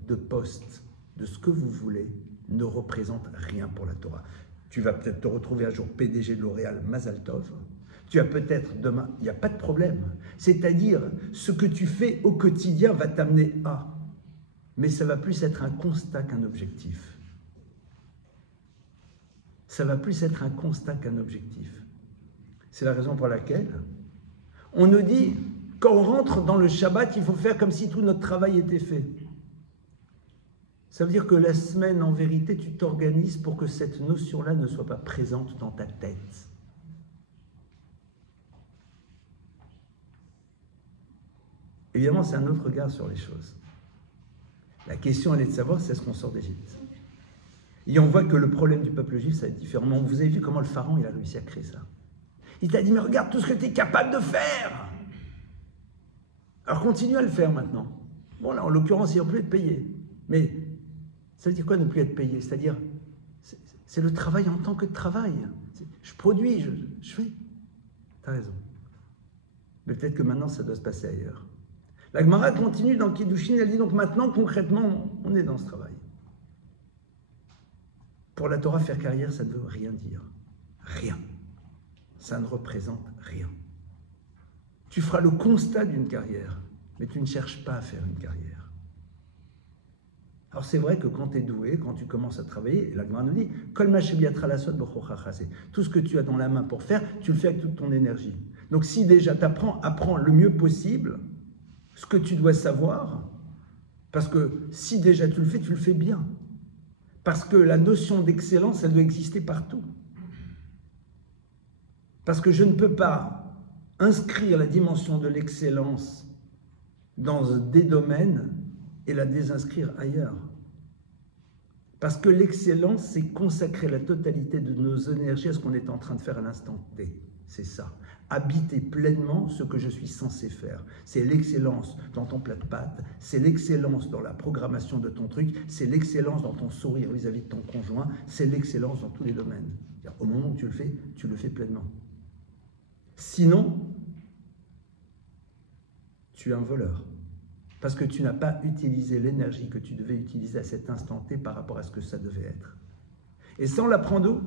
de poste, de ce que vous voulez, ne représente rien pour la Torah. Tu vas peut-être te retrouver un jour PDG de L'Oréal, Mazal Tov. Tu vas peut-être demain, il n'y a pas de problème. C'est-à-dire, ce que tu fais au quotidien va t'amener à. Mais ça va plus être un constat qu'un objectif. Ça va plus être un constat qu'un objectif. C'est la raison pour laquelle on nous dit, quand on rentre dans le Shabbat, il faut faire comme si tout notre travail était fait. Ça veut dire que la semaine, en vérité, tu t'organises pour que cette notion-là ne soit pas présente dans ta tête. Évidemment, c'est un autre regard sur les choses. La question, elle est de savoir, c'est est-ce qu'on sort d'Égypte. Et on voit que le problème du peuple juif, ça va être différent. Vous avez vu comment le pharaon, il a réussi à créer ça. Il t'a dit, mais regarde tout ce que tu es capable de faire. Alors continue à le faire maintenant. Bon, là, en l'occurrence, il ne va plus être payé. Mais ça veut dire quoi ne plus être payé? C'est-à-dire, c'est le travail en tant que travail. Je produis, je fais. Tu as raison. Mais peut-être que maintenant, ça doit se passer ailleurs. La Gemara continue dans Kiddushin, elle dit donc maintenant, concrètement, on est dans ce travail. Pour la Torah, faire carrière, ça ne veut rien dire. Rien. Ça ne représente rien. Tu feras le constat d'une carrière, mais tu ne cherches pas à faire une carrière. Alors c'est vrai que quand tu es doué, quand tu commences à travailler, la Gemara nous dit tout ce que tu as dans la main pour faire, tu le fais avec toute ton énergie. Donc si déjà tu apprends le mieux possible ce que tu dois savoir, parce que si déjà tu le fais bien. Parce que la notion d'excellence, elle doit exister partout. Parce que je ne peux pas inscrire la dimension de l'excellence dans des domaines et la désinscrire ailleurs. Parce que l'excellence, c'est consacrer la totalité de nos énergies à ce qu'on est en train de faire à l'instant T. C'est ça. Habiter pleinement ce que je suis censé faire. C'est l'excellence dans ton plat de pâtes, c'est l'excellence dans la programmation de ton truc, c'est l'excellence dans ton sourire vis-à-vis de ton conjoint, c'est l'excellence dans tous les domaines. Au moment où tu le fais pleinement. Sinon, tu es un voleur. Parce que tu n'as pas utilisé l'énergie que tu devais utiliser à cet instant T par rapport à ce que ça devait être. Et ça, on l'apprend d'où?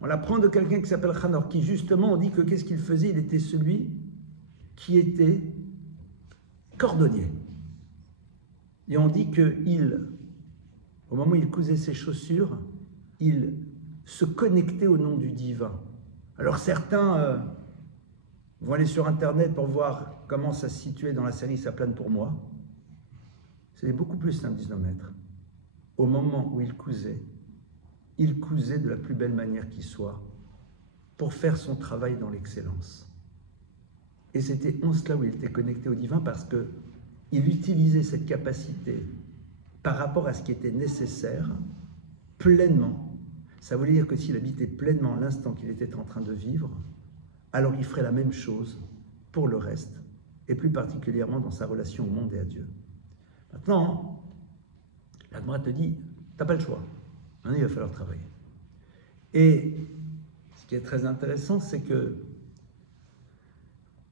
On l'apprend de quelqu'un qui s'appelle Hanor, qui justement, on dit que qu'est-ce qu'il faisait? Il était celui qui était cordonnier. Et on dit qu'il, au moment où il cousait ses chaussures, il se connectait au nom du divin. Alors certains vont aller sur Internet pour voir comment ça se situait dans la série Ça plane pour moi. C'est beaucoup plus qu'un 19 mètres. Au moment où il cousait de la plus belle manière qui soit pour faire son travail dans l'excellence. Et c'était en cela où il était connecté au divin parce que il utilisait cette capacité par rapport à ce qui était nécessaire pleinement. Ça voulait dire que s'il habitait pleinement l'instant qu'il était en train de vivre, alors il ferait la même chose pour le reste, et plus particulièrement dans sa relation au monde et à Dieu. Maintenant, la Gemara te dit, tu n'as pas le choix, maintenant il va falloir travailler. Et ce qui est très intéressant, c'est que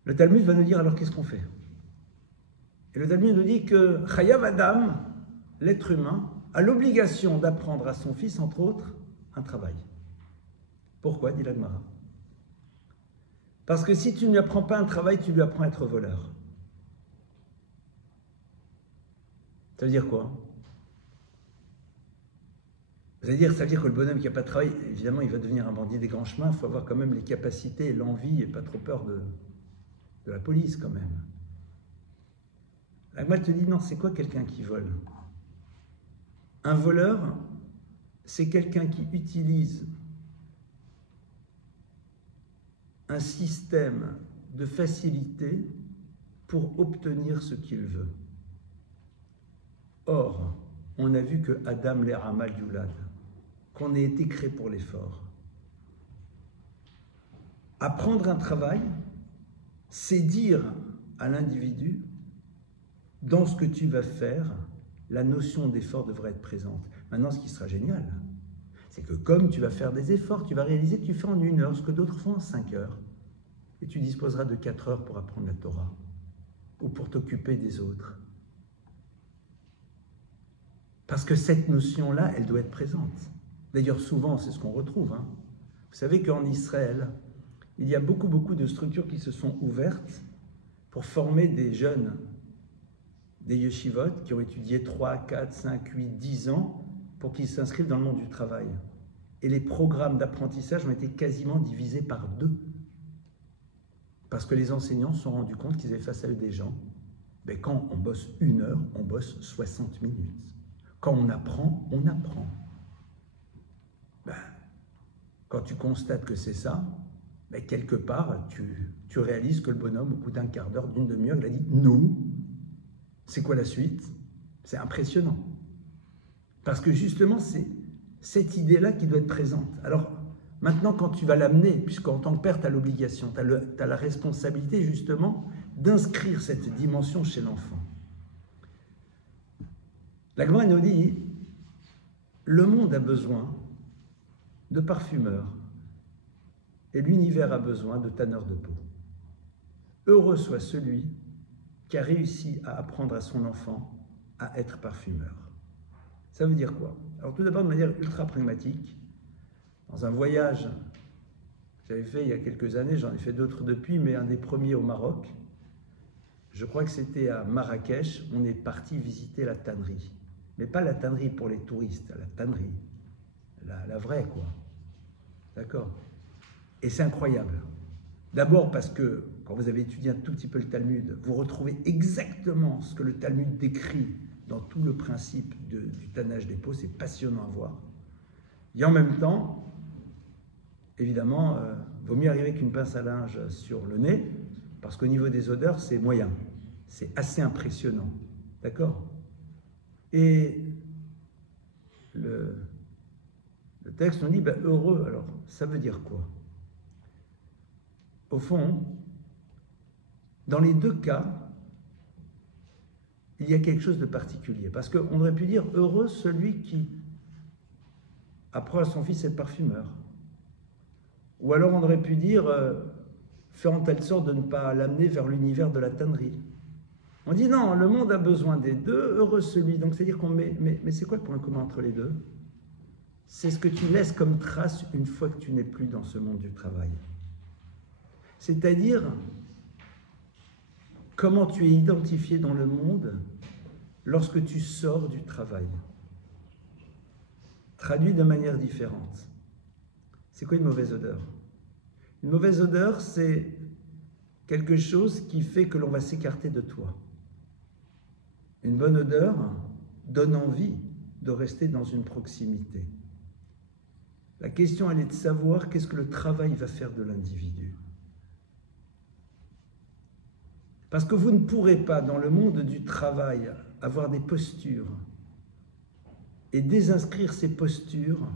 le Talmud va nous dire alors qu'est-ce qu'on fait. Et le Talmud nous dit que Chayav Adam, l'être humain, a l'obligation d'apprendre à son fils, entre autres, un travail. Pourquoi, dit la Gemara? Parce que si tu ne lui apprends pas un travail, tu lui apprends à être voleur. Ça veut dire quoi? Ça veut dire que le bonhomme qui n'a pas de travail, évidemment, il va devenir un bandit des grands chemins. Il faut avoir quand même les capacités, l'envie et pas trop peur de la police quand même. La Gemara te dit non, c'est quoi quelqu'un qui vole? Un voleur, c'est quelqu'un qui utilise un système de facilité pour obtenir ce qu'il veut. Or, on a vu que Adam l'Eramal Yulad, qu'on ait été créé pour l'effort. Apprendre un travail, c'est dire à l'individu, dans ce que tu vas faire, la notion d'effort devrait être présente. Maintenant, ce qui sera génial, c'est que comme tu vas faire des efforts, tu vas réaliser que tu fais en 1 heure ce que d'autres font en 5 heures. Et tu disposeras de 4 heures pour apprendre la Torah ou pour t'occuper des autres. Parce que cette notion-là, elle doit être présente. D'ailleurs, souvent, c'est ce qu'on retrouve. Vous savez qu'en Israël, il y a beaucoup de structures qui se sont ouvertes pour former des jeunes, des yeshivot, qui ont étudié 3, 4, 5, 8, 10 ans pour qu'ils s'inscrivent dans le monde du travail. Et les programmes d'apprentissage ont été quasiment divisés par 2. Parce que les enseignants se sont rendus compte qu'ils avaient face à eux des gens, mais quand on bosse 1 heure, on bosse 60 minutes. Quand on apprend, on apprend. Quand tu constates que c'est ça, quelque part, tu réalises que le bonhomme, au bout d'un quart d'heure, d'une demi-heure, il a dit « nous ». C'est quoi la suite? C'est impressionnant. Parce que justement, c'est cette idée-là qui doit être présente. Alors, maintenant, quand tu vas l'amener, puisqu'en tant que père, tu as l'obligation, tu as la responsabilité, justement, d'inscrire cette dimension chez l'enfant. La Gemara nous dit, le monde a besoin de parfumeurs et l'univers a besoin de tanneurs de peau. Heureux soit celui qui a réussi à apprendre à son enfant à être parfumeur. Ça veut dire quoi? Alors tout d'abord, de manière ultra pragmatique, dans un voyage que j'avais fait il y a quelques années, j'en ai fait d'autres depuis, mais un des premiers au Maroc, je crois que c'était à Marrakech, on est parti visiter la tannerie. Mais pas la tannerie pour les touristes, la tannerie, la vraie quoi. D'accord? Et c'est incroyable. D'abord parce que, quand vous avez étudié un tout petit peu le Talmud, vous retrouvez exactement ce que le Talmud décrit dans tout le principe du tannage des peaux, c'est passionnant à voir. Et en même temps, évidemment, vaut mieux arriver qu'une pince à linge sur le nez, parce qu'au niveau des odeurs, c'est moyen. C'est assez impressionnant. D'accord? Et le texte nous dit, heureux, alors, ça veut dire quoi? Au fond, dans les 2 cas, il y a quelque chose de particulier. Parce qu'on aurait pu dire, heureux celui qui apprend à son fils à être parfumeur. Ou alors on aurait pu dire, faire en telle sorte de ne pas l'amener vers l'univers de la tannerie. On dit non, le monde a besoin des 2, heureux celui. Donc c'est-à-dire qu'on met, mais c'est quoi le point commun entre les 2? C'est ce que tu laisses comme trace une fois que tu n'es plus dans ce monde du travail. C'est-à-dire, comment tu es identifié dans le monde lorsque tu sors du travail. Traduit de manière différente. C'est quoi une mauvaise odeur? Une mauvaise odeur, c'est quelque chose qui fait que l'on va s'écarter de toi. Une bonne odeur donne envie de rester dans une proximité. La question, elle est de savoir qu'est-ce que le travail va faire de l'individu. Parce que vous ne pourrez pas, dans le monde du travail, avoir des postures et désinscrire ces postures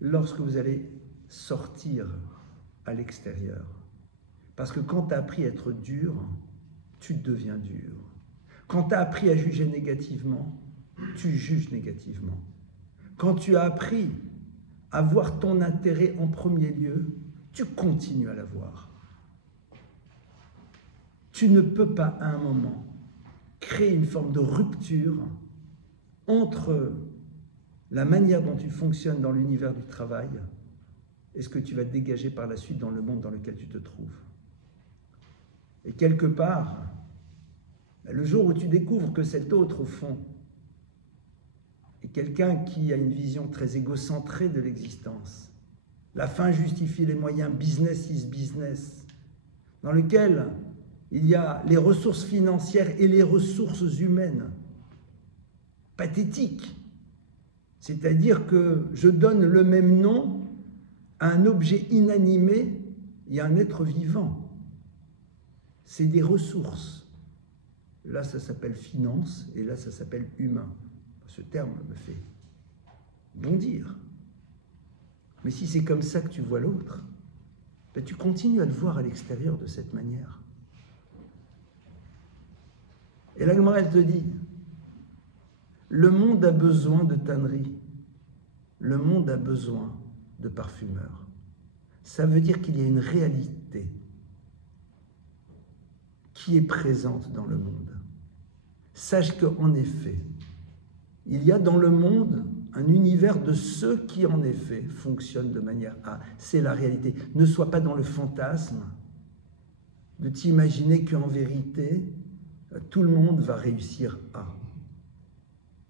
lorsque vous allez sortir à l'extérieur. Parce que quand tu as appris à être dur, tu deviens dur. Quand tu as appris à juger négativement, tu juges négativement. Quand tu as appris à voir ton intérêt en premier lieu, tu continues à l'avoir. Tu ne peux pas, à un moment, créer une forme de rupture entre la manière dont tu fonctionnes dans l'univers du travail et ce que tu vas dégager par la suite dans le monde dans lequel tu te trouves. Et quelque part, le jour où tu découvres que cet autre, au fond, est quelqu'un qui a une vision très égocentrée de l'existence, la fin justifie les moyens, business is business, dans lequel il y a les ressources financières et les ressources humaines, pathétiques. C'est-à-dire que je donne le même nom à un objet inanimé et à un être vivant. C'est des ressources. Là, ça s'appelle finance et là, ça s'appelle humain. Ce terme me fait bondir. Mais si c'est comme ça que tu vois l'autre, ben tu continues à le voir à l'extérieur de cette manière. Et la Gemara, elle te dit, le monde a besoin de tanneries, le monde a besoin de parfumeurs. Ça veut dire qu'il y a une réalité qui est présente dans le monde. Sache qu'en effet, il y a dans le monde un univers de ceux qui, en effet, fonctionnent de manière à... C'est la réalité. Ne sois pas dans le fantasme de t'imaginer qu'en vérité, tout le monde va réussir à.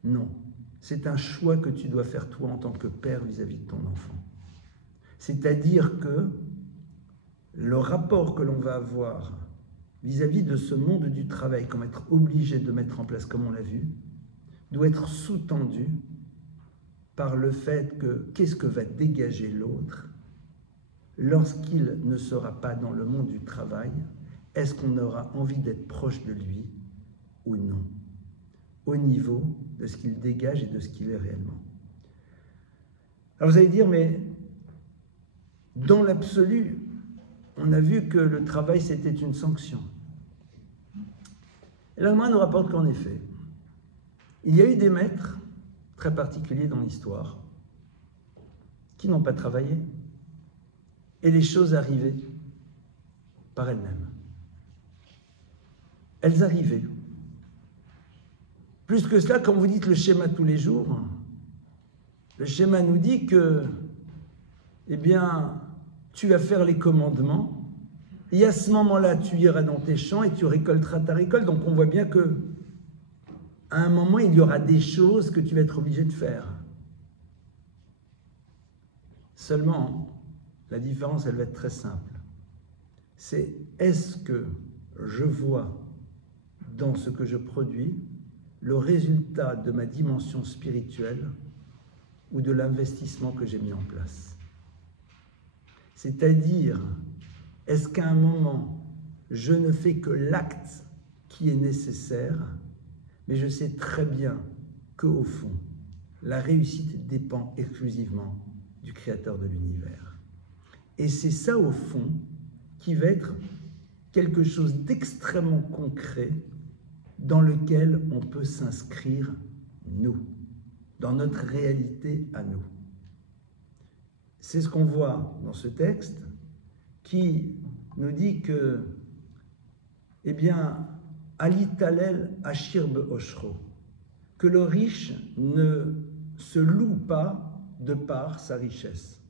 Non. C'est un choix que tu dois faire toi en tant que père vis-à-vis de ton enfant. C'est-à-dire que le rapport que l'on va avoir vis-à-vis de ce monde du travail, qu'on va être obligé de mettre en place, comme on l'a vu, doit être sous-tendu par le fait que qu'est-ce que va dégager l'autre lorsqu'il ne sera pas dans le monde du travail? Est-ce qu'on aura envie d'être proche de lui ou non, au niveau de ce qu'il dégage et de ce qu'il est réellement? Alors vous allez dire, mais dans l'absolu, on a vu que le travail, c'était une sanction. Et la Gemara nous rapporte qu'en effet, il y a eu des maîtres très particuliers dans l'histoire qui n'ont pas travaillé et les choses arrivaient par elles-mêmes. Elles arrivaient. Plus que cela, quand vous dites le schéma tous les jours, le schéma nous dit que, eh bien, tu vas faire les commandements et à ce moment-là, tu iras dans tes champs et tu récolteras ta récolte. Donc on voit bien que à un moment, il y aura des choses que tu vas être obligé de faire. Seulement, la différence, elle va être très simple. C'est est-ce que je vois dans ce que je produis le résultat de ma dimension spirituelle ou de l'investissement que j'ai mis en place? C'est-à-dire, est-ce qu'à un moment, je ne fais que l'acte qui est nécessaire, mais je sais très bien qu'au fond, la réussite dépend exclusivement du Créateur de l'univers. Et c'est ça, au fond, qui va être quelque chose d'extrêmement concret dans lequel on peut s'inscrire, nous, dans notre réalité à nous. C'est ce qu'on voit dans ce texte qui nous dit que, eh bien, Alitalel Ashir Be'oshro, que le riche ne se loue pas de par sa richesse.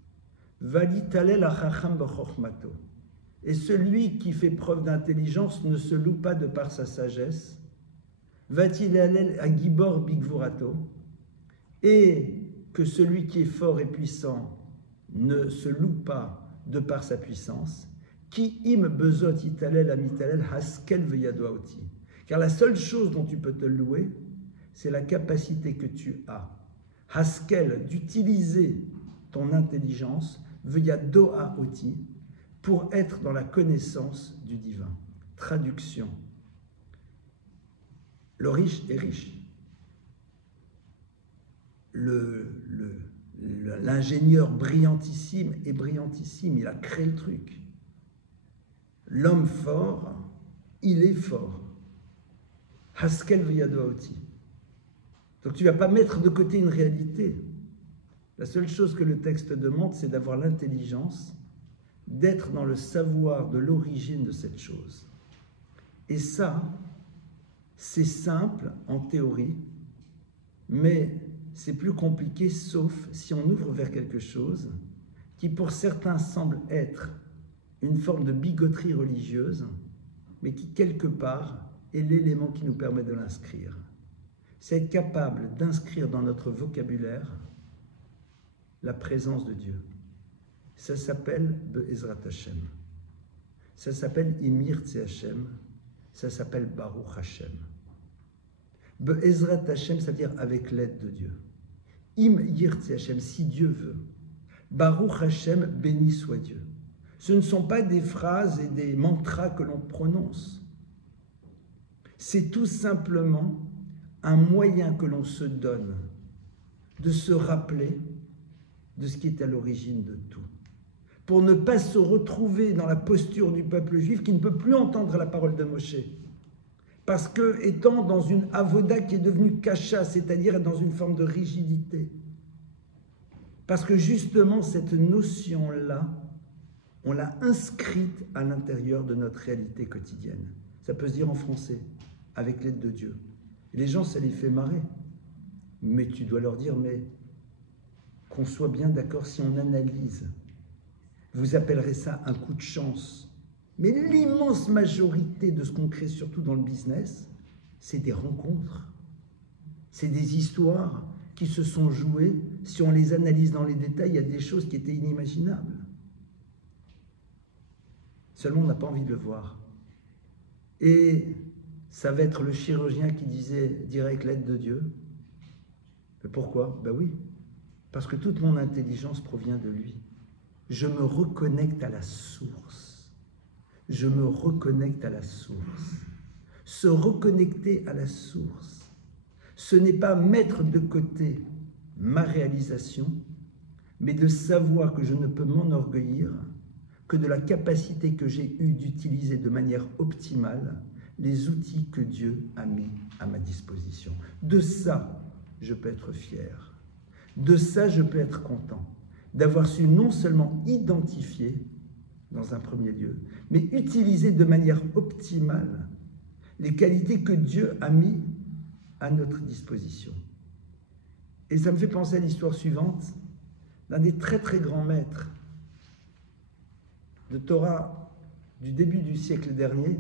Valitalel Achacham Be'chochmato, et celui qui fait preuve d'intelligence ne se loue pas de par sa sagesse. Vatilalel Agibor Bigvurato, et que celui qui est fort et puissant ne se loue pas de par sa puissance. Ki im bezot italel amitalel haskel veyadoaoti. Car la seule chose dont tu peux te louer, c'est la capacité que tu as, haskel, d'utiliser ton intelligence, veyadoaoti, pour être dans la connaissance du divin. Traduction, Le riche est riche. L'ingénieur brillantissime est brillantissime, il a créé le truc. L'homme fort, il est fort. Haskel v'yadoaoti. Donc tu ne vas pas mettre de côté une réalité. La seule chose que le texte demande, c'est d'avoir l'intelligence, d'être dans le savoir de l'origine de cette chose. Et ça, c'est simple en théorie, mais c'est plus compliqué sauf si on ouvre vers quelque chose qui pour certains semble être une forme de bigoterie religieuse, mais qui quelque part est l'élément qui nous permet de l'inscrire. C'est être capable d'inscrire dans notre vocabulaire la présence de Dieu. Ça s'appelle Be'ezrat Hashem. Ça s'appelle Imir Tse Hashem. Ça s'appelle Baruch Hashem. Be'ezrat Hashem, ça veut dire avec l'aide de Dieu. Im Yirtse Hashem, si Dieu veut. Baruch Hashem, béni soit Dieu. Ce ne sont pas des phrases et des mantras que l'on prononce. C'est tout simplement un moyen que l'on se donne de se rappeler de ce qui est à l'origine de tout. Pour ne pas se retrouver dans la posture du peuple juif qui ne peut plus entendre la parole de Moshe. Parce que, étant dans une avoda qui est devenue kasha, c'est-à-dire dans une forme de rigidité, parce que justement cette notion-là, on l'a inscrite à l'intérieur de notre réalité quotidienne. Ça peut se dire en français, avec l'aide de Dieu. Et les gens, ça les fait marrer. Mais tu dois leur dire, mais qu'on soit bien d'accord si on analyse. Vous appellerez ça un coup de chance. Mais l'immense majorité de ce qu'on crée, surtout dans le business, c'est des rencontres. C'est des histoires qui se sont jouées. Si on les analyse dans les détails, il y a des choses qui étaient inimaginables. Seulement, on n'a pas envie de le voir. Et ça va être le chirurgien qui dirait avec l'aide de Dieu. Mais pourquoi? Ben oui, parce que toute mon intelligence provient de lui. Je me reconnecte à la source. Je me reconnecte à la source. Se reconnecter à la source, ce n'est pas mettre de côté ma réalisation, mais de savoir que je ne peux m'enorgueillir que de la capacité que j'ai eue d'utiliser de manière optimale les outils que Dieu a mis à ma disposition. De ça, je peux être fier. De ça, je peux être content. D'avoir su non seulement identifier, dans un premier lieu, mais utiliser de manière optimale les qualités que Dieu a mis à notre disposition. Et ça me fait penser à l'histoire suivante d'un des très très grands maîtres de Torah du début du siècle dernier,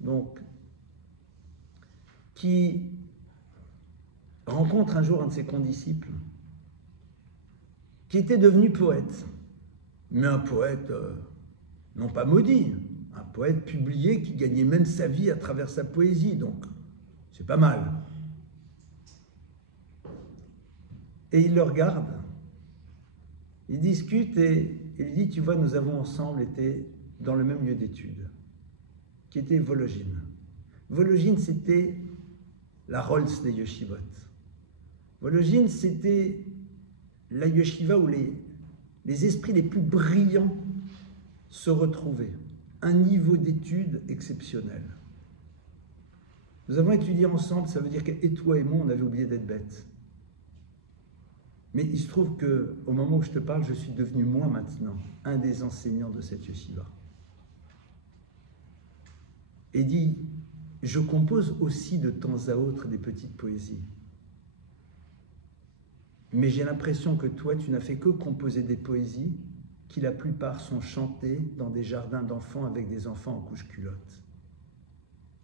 donc, qui rencontre un jour un de ses condisciples, qui était devenu poète, mais un poète non pas maudit, un poète publié qui gagnait même sa vie à travers sa poésie, donc c'est pas mal. Et il le regarde, il discute et il lui dit, tu vois, nous avons ensemble été dans le même lieu d'études, qui était Vologine. Vologine, c'était la Rolls des yeshivot. Vologine, c'était la yeshiva où les esprits les plus brillants se retrouvaient. Un niveau d'études exceptionnel. Nous avons étudié ensemble, ça veut dire que et toi et moi, on avait oublié d'être bêtes. Mais il se trouve qu'au moment où je te parle, je suis devenu moi maintenant un des enseignants de cette yeshiva. Et dit, je compose aussi de temps à autre des petites poésies. Mais j'ai l'impression que toi, tu n'as fait que composer des poésies qui, la plupart, sont chantées dans des jardins d'enfants avec des enfants en couche-culotte.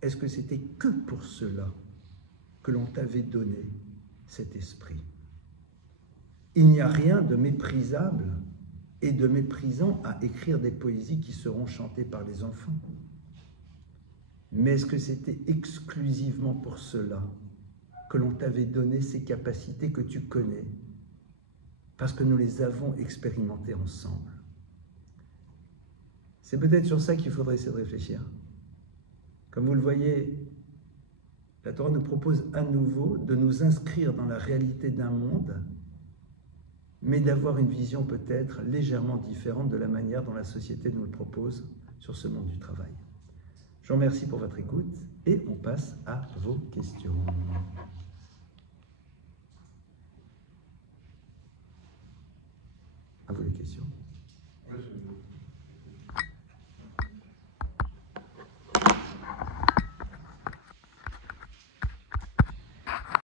Est-ce que c'était que pour cela que l'on t'avait donné cet esprit? Il n'y a rien de méprisable et de méprisant à écrire des poésies qui seront chantées par les enfants. Mais est-ce que c'était exclusivement pour cela que l'on t'avait donné ces capacités que tu connais, parce que nous les avons expérimentées ensemble? C'est peut-être sur ça qu'il faudrait essayer de réfléchir. Comme vous le voyez, La Torah nous propose à nouveau de nous inscrire dans la réalité d'un monde, mais d'avoir une vision peut-être légèrement différente de la manière dont la société nous le propose sur ce monde du travail. Je vous remercie pour votre écoute et on passe à vos questions. À vous les questions.